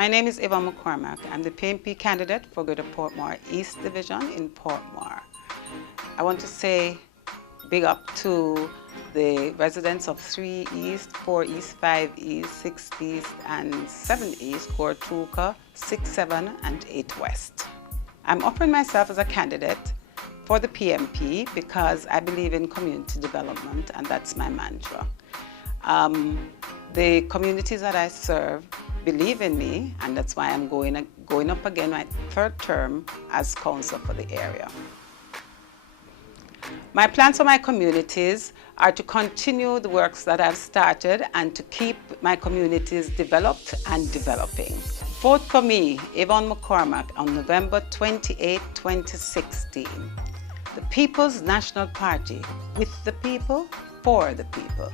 My name is Yvonne McCormack. I'm the PNP candidate for Greater Portmore East Division in Portmore. I want to say big up to the residents of 3 East, 4 East, 5 East, 6 East, and 7 East, Gortuka, 6, 7, and 8 West. I'm offering myself as a candidate for the PNP because I believe in community development, and that's my mantra. The communities that I serve believe in me, and that's why I'm going up again my 3rd term as councillor for the area. My plans for my communities are to continue the works that I've started and to keep my communities developed and developing. Vote for me, Yvonne McCormack, on November 28, 2016. The People's National Party, with the people, for the people.